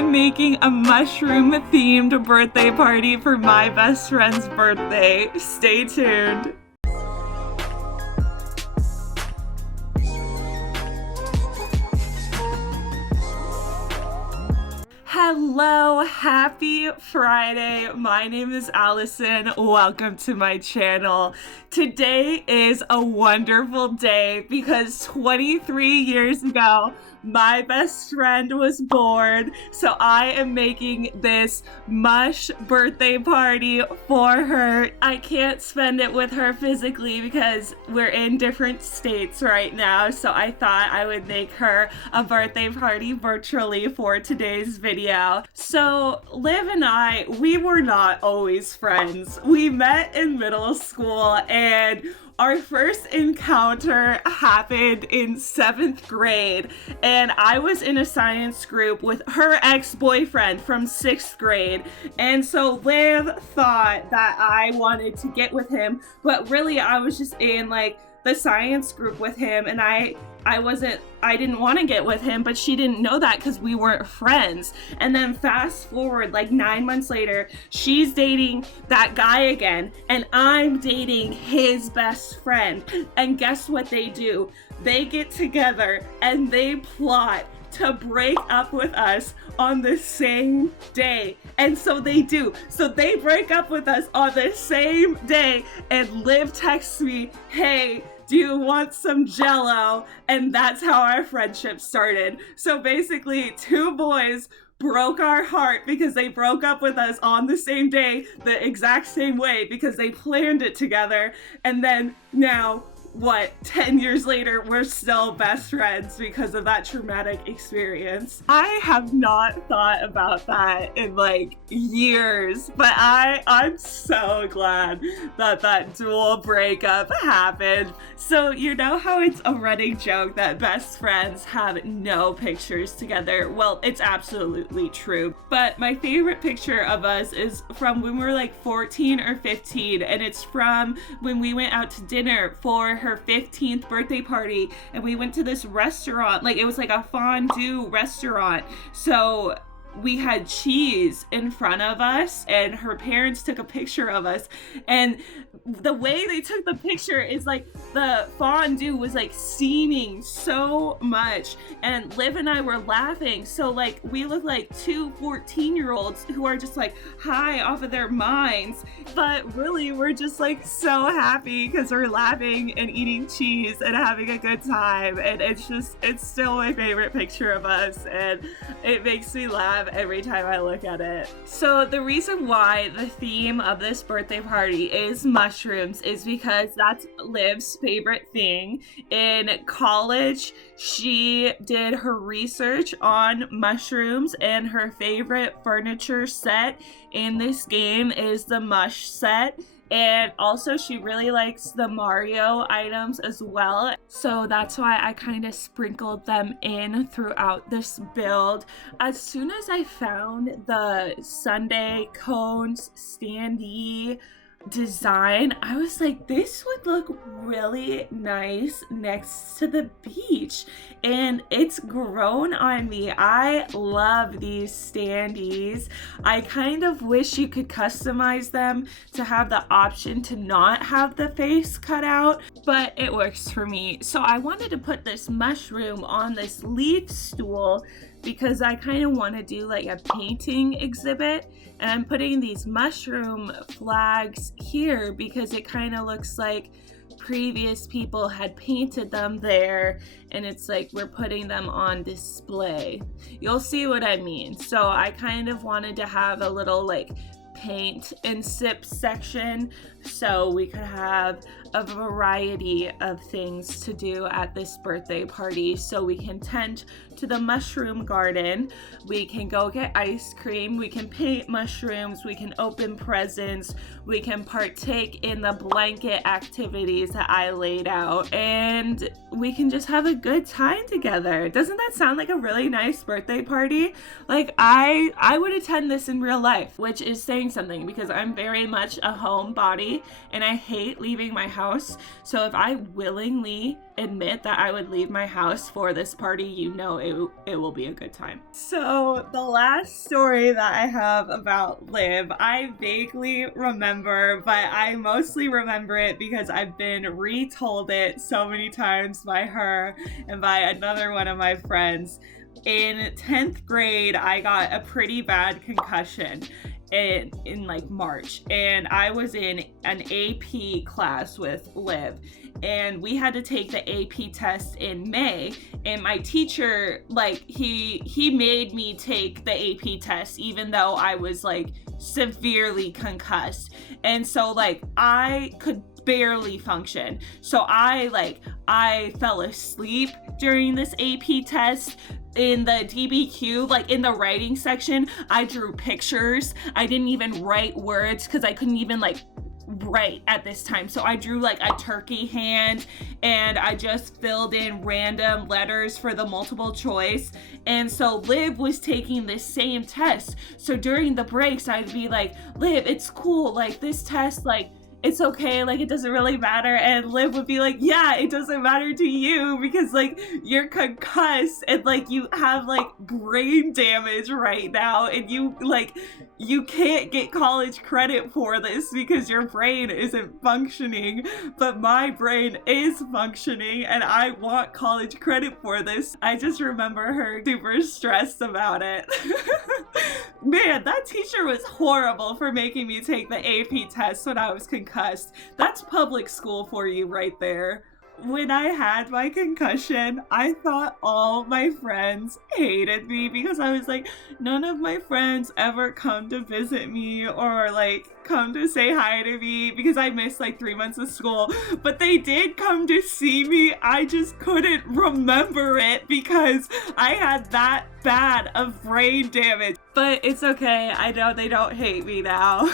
am making a mushroom-themed birthday party for my best friend's birthday. Stay tuned. Hello, happy Friday. My name is Allison. Welcome to my channel. Today is a wonderful day because 23 years ago, my best friend was born, so I am making this Mush birthday party for her. I can't spend it with her physically because we're in different states right now, so I thought I would make her a birthday party virtually for today's video. So Liv and I, we were not always friends. We met in middle school and our first encounter happened in 7th grade, and I was in a science group with her ex-boyfriend from 6th grade, and so Liv thought that I wanted to get with him, but really I was just in like the science group with him, and I didn't want to get with him, but she didn't know that because we weren't friends. And then fast forward like 9 months later, she's dating that guy again, and I'm dating his best friend. And guess what they do? They get together and they plot to break up with us on the same day. And so they do. So they break up with us on the same day, and Liv texts me, "Hey, do you want some Jello?" And that's how our friendship started. So basically, two boys broke our heart because they broke up with us on the same day, the exact same way, because they planned it together. And then now, 10 years later, we're still best friends because of that traumatic experience. I have not thought about that in like years, but I'm so glad that that dual breakup happened. So you know how it's a running joke that best friends have no pictures together? Well, it's absolutely true. But my favorite picture of us is from when we were like 14 or 15, and it's from when we went out to dinner for her 15th birthday party, and we went to this restaurant, like it was like a fondue restaurant, so we had cheese in front of us, and her parents took a picture of us, and the way they took the picture is like the fondue was like steaming so much, and Liv and I were laughing, so like we look like two 14-year-olds who are just like high off of their minds, but really we're just like so happy because we're laughing and eating cheese and having a good time, and it's still my favorite picture of us, and it makes me laugh every time I look at it. So the reason why the theme of this birthday party is mushrooms is because that's Liv's favorite thing. In college, she did her research on mushrooms, and her favorite furniture set in this game is the Mush set. And also she really likes the Mario items as well. So that's why I kind of sprinkled them in throughout this build. As soon as I found the sundae cones standee design, I was like, this would look really nice next to the beach, and it's grown on me. I love these standees. I kind of wish you could customize them to have the option to not have the face cut out, but it works for me. So I wanted to put this mushroom on this leaf stool because I kind of want to do like a painting exhibit, and I'm putting these mushroom flags here because it kind of looks like previous people had painted them there, and it's like we're putting them on display. You'll see what I mean. So I kind of wanted to have a little like paint and sip section so we could have a variety of things to do at this birthday party. So we can tend to the mushroom garden, we can go get ice cream, we can paint mushrooms, we can open presents, we can partake in the blanket activities that I laid out, and we can just have a good time together. Doesn't that sound like a really nice birthday party? Like I would attend this in real life, which is saying something because I'm very much a homebody and I hate leaving my house house. So if I willingly admit that I would leave my house for this party, you know it will be a good time. So the last story that I have about Liv, I vaguely remember, but I mostly remember it because I've been retold it so many times by her and by another one of my friends. In 10th grade, I got a pretty bad concussion in like March, and I was in an AP class with Liv, and we had to take the AP test in May, and my teacher, like, he made me take the AP test even though I was like severely concussed. And so like I could barely function. So I fell asleep during this AP test. In the DBQ, like in the writing section, I drew pictures. I didn't even write words because I couldn't even like write at this time. So I drew like a turkey hand, and I just filled in random letters for the multiple choice. And so Liv was taking this same test. So during the breaks, I'd be like, Liv, it's cool. Like this test, like, it's okay, like it doesn't really matter. And Liv would be like, yeah, it doesn't matter to you because like you're concussed and like you have like brain damage right now, and you can't get college credit for this because your brain isn't functioning, but my brain is functioning and I want college credit for this. I just remember her super stressed about it. Man, that teacher was horrible for making me take the AP test when I was concussed. That's public school for you right there. When I had my concussion, I thought all my friends hated me because I was like, none of my friends ever come to visit me or like come to say hi to me because I missed like 3 months of school, but they did come to see me. I just couldn't remember it because I had that bad of brain damage. But it's okay, I know they don't hate me now.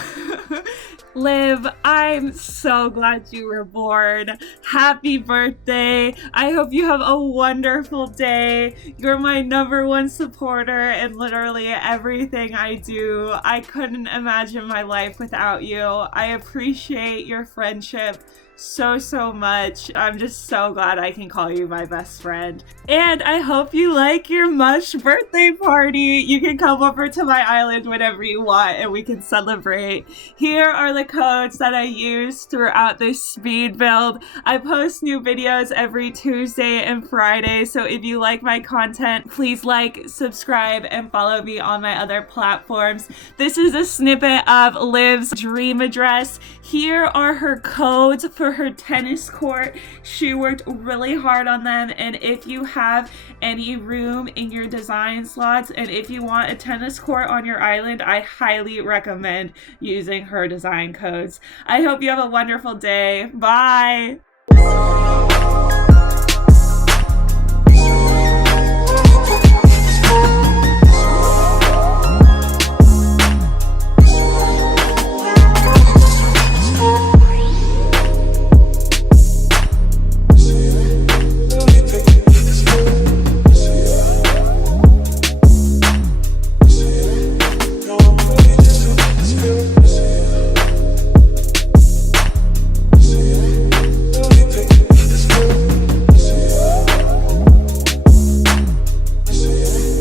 Liv, I'm so glad you were born. Happy birthday. I hope you have a wonderful day. You're my #1 supporter in literally everything I do. I couldn't imagine my life without you. I appreciate your friendship so much. I'm just so glad I can call you my best friend. And I hope you like your Mush birthday party. You can come over to my island whenever you want and we can celebrate. Here are the codes that I use throughout this speed build. I post new videos every Tuesday and Friday, so if you like my content, please like, subscribe, and follow me on my other platforms. This is a snippet of Liv's dream address. Here are her codes for her tennis court. She worked really hard on them, and if you have any room in your design slots and if you want a tennis court on your island, I highly recommend using her design codes. I hope you have a wonderful day. Bye!